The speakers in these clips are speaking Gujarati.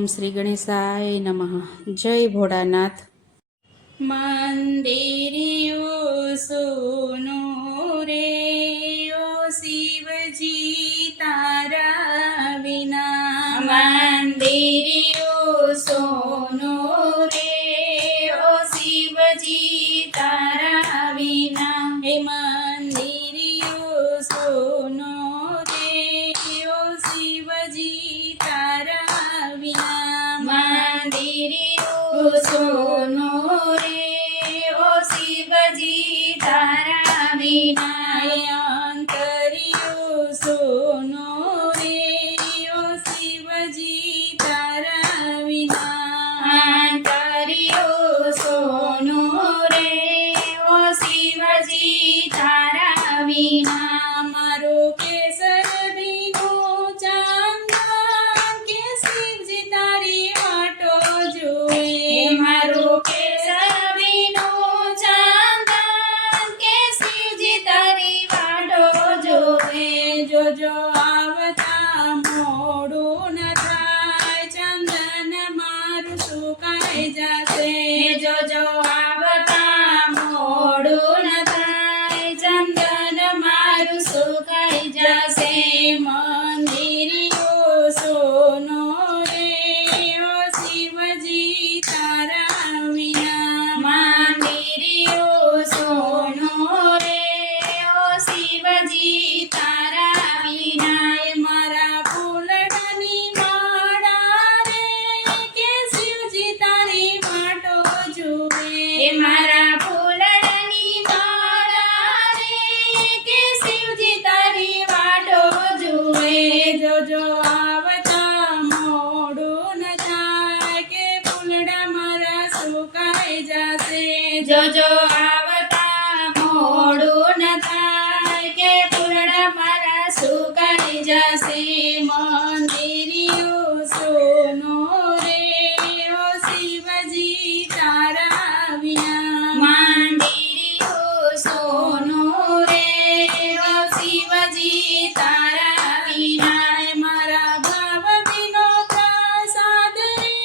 ઓમ શ્રી ગણેશાય નમઃ. જય ભોળાનાથ. મંદિરિયો સોનો રે ઓ શિવજી તારા વિના, મંદિરિયો સોનો રે ઓ શિવજી તારા વિના, હે મંદિરિયો સોનો રે ઓ શિવજી તારા વિના, મંદિરિયો સોનો રે ઓ શિવજી તારા વિના, અંતરિયો સોનો રે ઓ શિવજી તારા વિના, અંતરિયો સોનો રે ઓ શિવજી તારા વિના, મારો કેસર બીનો ચાંદન કે શિવજી તારી વાટો જોવે, મારો કેસર બીનો ચાંદન કે શિવજી તારી વાટો જોવે, જોજો આવતા મોડું ન થાય, ચંદન મારું સુકાઈ જશે, જોજો આવતા મોડું ન થાય, ચંદન મારું સુકાઈ જશે, મંદિરિયો સોનો રે ઓ શિવજી તારા વિના, મંદિરિયો સોનો રે ઓ શિવજી તારા વિના, મારા ફૂલડાની માળા રે કે શિવજી તારી વાટો જોવે, મારા ફૂલડાની માળા રે કે શિવજી તારી વાટો જોવે, જોજો આવતા મોડું ન થાય કે ફૂલડા મારા સુકાઈ જશે, જોજો આવતા મોડું ન થાય કે ફૂલડા મારા સુકાઈ જશે, મંદિરિયો સોનો રે ઓ શિવજી તારા વિના, મંદિરિયો સોનો રે ઓ શિવજી તારા વિના, મારા ભાવ વિનો પ્રસાદ રે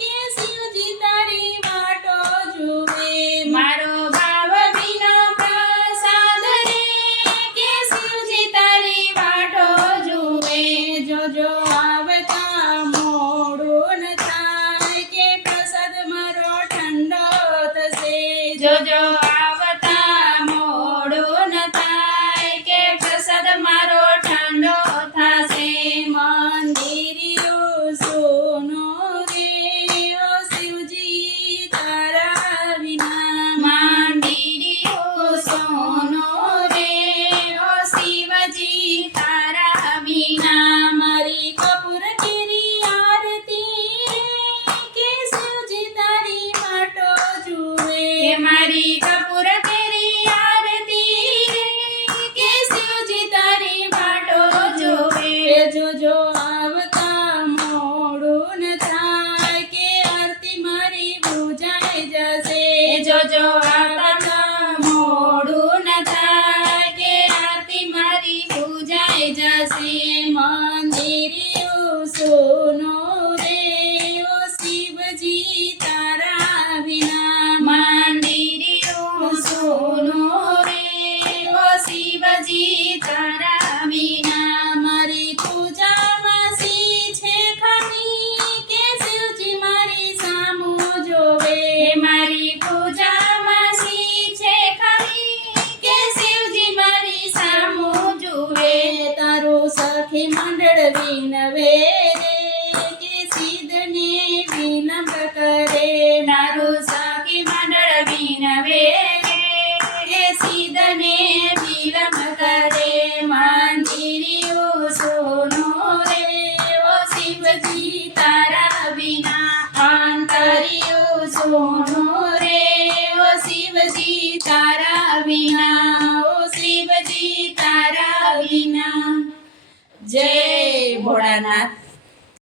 કે શિવજી તારી વાટો જોવે, મારો ભાવ વિનો પ્રસાદ રે કે શિવજી તારી વાટો જોવે, જોજો આવતા મોડું ન થાય કે પ્રસાદ મારો ઠંડો થશે, જોજો આવતા મોડું ન થાય કે પ્રસાદ મારો ઠંડો થશે, મંદિરિયો સોનો રે ઓ શિવજી તારા વિના, મંદિરિયો સોનો રે ઓ શિવજી તારા વિના, મારી કપૂર કેરી આરતી રે કે શિવજી તારી વાટો જુએ, મારી કપૂર કેરી આરતી રે કે શિવજી તારી વાટો જોવે, જોજો આવતા મોડું ન થાય કે આરતી મારી બુજાઈ જશે, જોજો આવતા મોડું ન થાય કે આરતી મારી બુજાઈ જશે, મંદિરિયો સોનો રે ઓ શિવજી તારા વિના, મંદિરિયો સોનો રે ઓ શિવજી તારા વિના, મારી પૂજામાં સી છે ખામી કે શિવજી મારી સામું જોવે, મારી પૂજામાં સી છે ખામી કે શિવજી મારી સામું જોવે, તારું સખી મંડળ વિનવે રે કે સિદ્ધને વિનમ્ર કરે, તારું સખી મંડળ વિનવે રે કે સિદ્ધને વિલંબ કરે, મંદિરિયો સોનો રે ઓ શિવજી તારા વિના, અંતરિયો સોનો રે ઓ શિવજી તારા વિના, ઓ શિવજી તારા વિના. જય ભોળાનાથ.